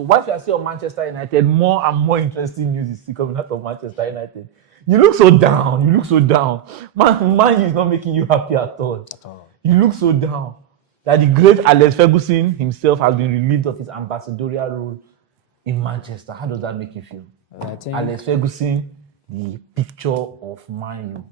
Once you are seeing Manchester United, more and more interesting news is still coming out of Manchester United. You look so down. You look so down. Man is not making you happy at all. You look so down. That the great Alex Ferguson himself has been relieved of his ambassadorial role in Manchester. How does that make you feel? I think Alex Ferguson, the picture of Man U.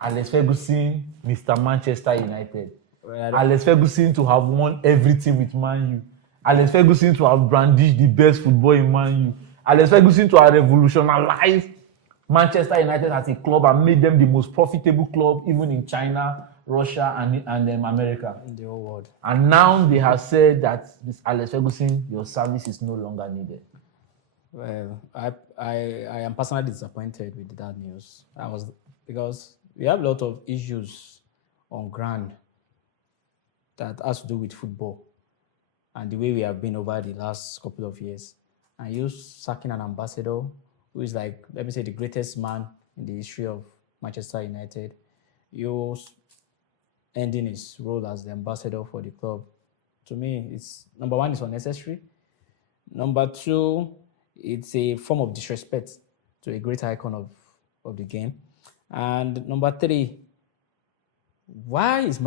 Alex Ferguson, Mr. Manchester United. Alex Ferguson to have won everything with Man U. Alex Ferguson to have brandished the best football in Man U. Alex Ferguson to have revolutionized Manchester United as a club and made them the most profitable club even in China, Russia, and America. in the whole world. And now they have said that this Alex Ferguson, your service is no longer needed. Well, I am personally disappointed with that news. Because we have a lot of issues on ground that has to do with football and the way we have been over the last couple of years. And you sacking an ambassador who is like, let me say, the greatest man in the history of Manchester United. You ending his role as the ambassador for the club. To me, it's number one, it's unnecessary. Number two, it's a form of disrespect to a great icon of the game. And number three, why is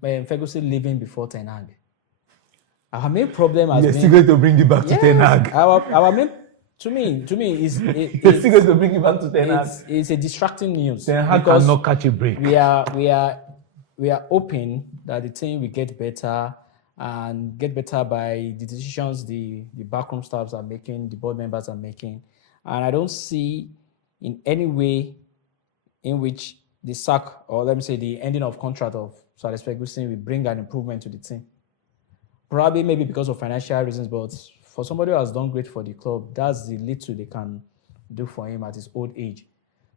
Ferguson leaving before Ten Hag? Our main problem has You're been... still going to bring it back to Ten Hag. Our main... To me, You're still going to bring it back to Ten Hag. It's a distracting news. Ten Hag cannot catch a break. We are hoping that the team will get better and get better by the decisions the backroom staffs are making, the board members are making. And I don't see in any way in which the sack, or let me say the ending of contract of Sir Alex Ferguson will bring an improvement to the team. Probably maybe because of financial reasons, but for somebody who has done great for the club, that's the little they can do for him at his old age.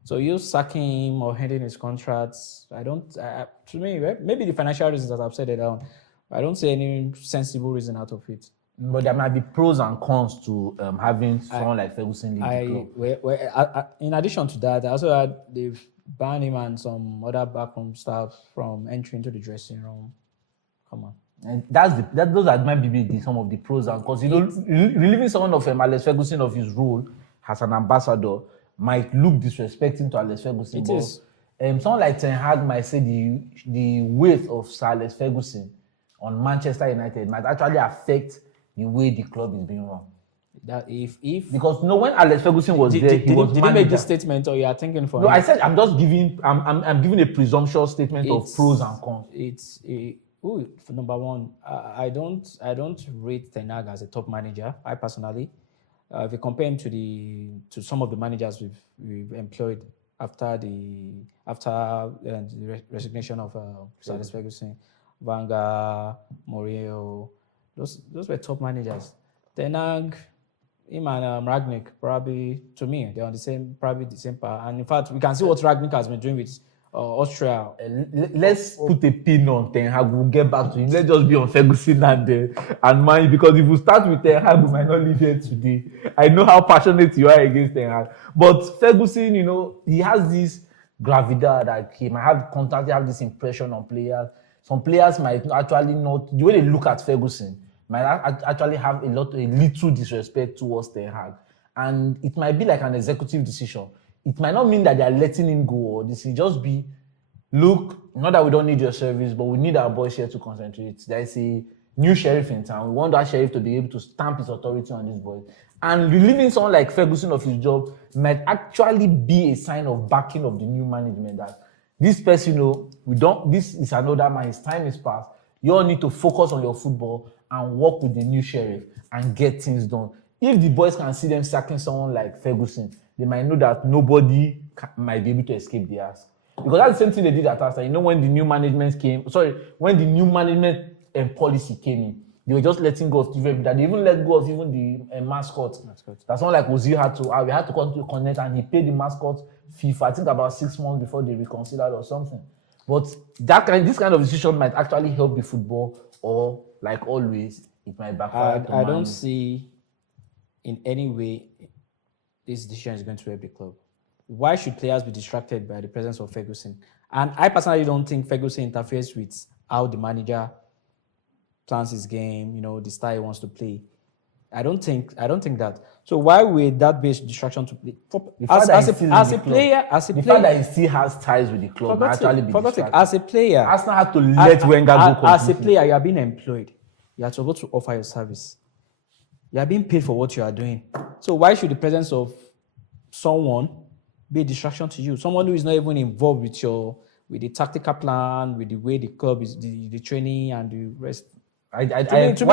So you sacking him or ending his contracts, to me, maybe the financial reasons that I've said it down, I don't see any sensible reason out of it. But there might be pros and cons to having someone like Ferguson lead the club. In addition to that, I also had they've banned him and some other backroom staff from entering into the dressing room. Come on. And those are might be some of the pros and cons. Relieving someone of Alex Ferguson of his role as an ambassador might look disrespecting to Alex Ferguson. It is. Someone like Ten Hag might say the weight of Sir Alex Ferguson on Manchester United might actually affect the way the club is being run. That because when Alex Ferguson was there, he was did he make this statement, or you are thinking for? No, him? I said I'm giving a presumptuous statement of pros and cons. For number one, I don't rate Ten Hag as a top manager. I personally, if you compare him to some of the managers we've employed after the resignation of Sir Alex Ferguson, Wenger, Mourinho, those were top managers. Ten Hag, him and Rangnick, probably, to me, they're on the same par. And in fact, we can see what Rangnick has been doing with Austria. Let's put a pin on Ten Hag. We'll get back to him. Let's just be on Ferguson and Man, because if we start with Ten Hag, we might not live here today. I know how passionate you are against Ten Hag, but Ferguson, he has this gravitas that he might have contact, have this impression on players. Some players might actually not, the way they look at Ferguson, might actually have a little disrespect towards Ten Hag. And it might be like an executive decision. It might not mean that they are letting him go, or this will just be, look, not that we don't need your service, but we need our boys here to concentrate. There is a new sheriff in town. We want that sheriff to be able to stamp his authority on this boy. And relieving someone like Ferguson of his job might actually be a sign of backing of the new management that this person, this is another man, his time is past. You all need to focus on your football and work with the new sheriff and get things done. If the boys can see them sacking someone like Ferguson, they might know that nobody might be able to escape the ass. Because that's the same thing they did at Arsenal. When the new management policy came in, they were just letting go of different people. They even let go of even the mascot. That's not like Ozil we had to come to connect, and he paid the mascot fee for, I think, about 6 months before they reconsidered or something. But this kind of decision might actually help the football, or like always, it might backfire. I don't see in any way this decision is going to help the club. Why should players be distracted by the presence of Ferguson? And I personally don't think Ferguson interferes with how the manager plans his game, the style he wants to play. I don't think that. So why would that be a distraction to play? The fact that As he's still in a the club, player, as a the player, fact that he still has ties with the club might actually be distracting. as a player, Arsenal had to let Wenger go completely. as a player, you are being employed. You are supposed to offer your service. You are being paid for what you are doing. So why should the presence of someone be a distraction to you? Someone who is not even involved with the tactical plan, with the way the club is, the training and the rest. I agree with you.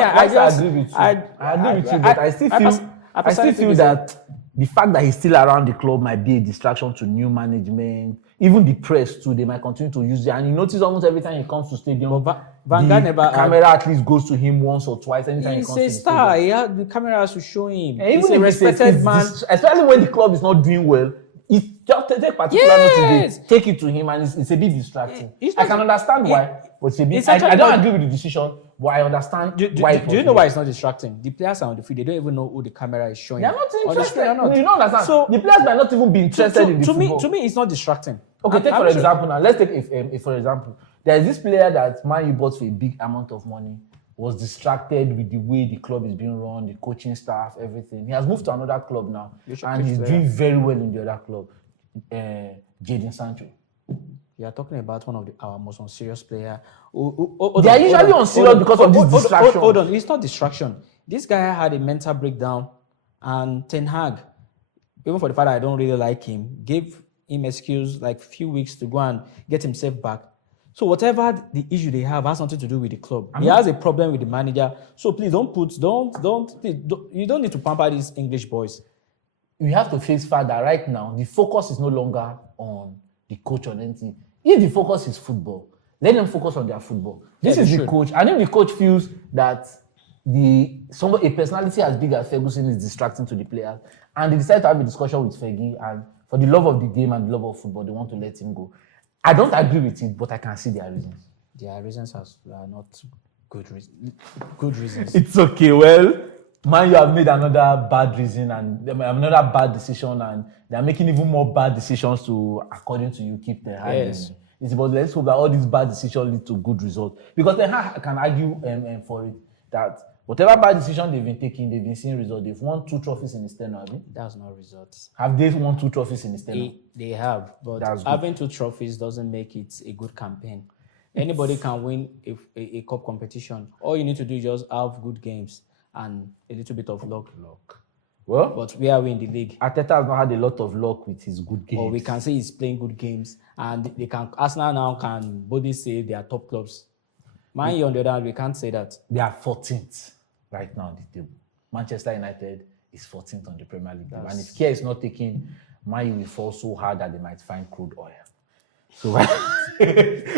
I agree with you, but I still feel that the fact that he's still around the club might be a distraction to new management, even the press too. They might continue to use it, and you notice almost every time he comes to stadium, the camera at least goes to him once or twice. Anytime he comes to the star. The camera has to show him. And He's a respected man, especially when the club is not doing well. It's just take particular notice, take it to him, and it's a bit distracting. I can understand why, but it's a bit. I don't agree with the decision, but I understand why. Do you know why it's not distracting? The players are on the field; they don't even know who the camera is showing. They're not interested. Or not. You don't understand. So the players might not even be interested in the football. To me, it's not distracting. Okay, take for example now. Let's take if for example, there is this player that Man U bought for a big amount of money. Was distracted with the way the club is being run, the coaching staff, everything. He has moved to another club now, and he's doing very well in the other club. Jadon Sancho. You are talking about one of our most unserious players. They are usually unserious because of this distraction. Hold on, it's not distraction. This guy had a mental breakdown, and Ten Hag, even for the fact that I don't really like him, gave him excuse like few weeks to go and get himself back. So whatever the issue they have has nothing to do with the club. He has a problem with the manager. So please you don't need to pamper these English boys. We have to face fact that right now the focus is no longer on the coach or anything. If the focus is football, let them focus on their football. This is the coach. And if the coach feels that a personality as big as Ferguson is distracting to the players, and they decide to have a discussion with Fergie, and for the love of the game and the love of football, they want to let him go. I don't agree with it, but I can see their reasons. Their reasons are not good reasons. It's okay. Well, Man, you have made another bad reason and another bad decision, and they are making even more bad decisions to, according to you, keep the high. Yes. It's about let's hope that all these bad decisions lead to good results. Because then I can argue for it that whatever bad decision they've been taking, they've been seeing results. They've won 2 trophies in his tenure. That's not results. Have they won 2 trophies in his tenure? They have, but having 2 trophies doesn't make it a good campaign. Anybody can win a cup competition. All you need to do is just have good games and a little bit of luck. Well, but where are we in the league? Arteta has not had a lot of luck with his good games. Or we can say he's playing good games, and Arsenal now can boldly say they are top clubs. Man U, on the other hand, we can't say that. They are 14th right now on the table. Manchester United is 14th on the Premier League. And if care is not taken, Man U will fall so hard that they might find crude oil. So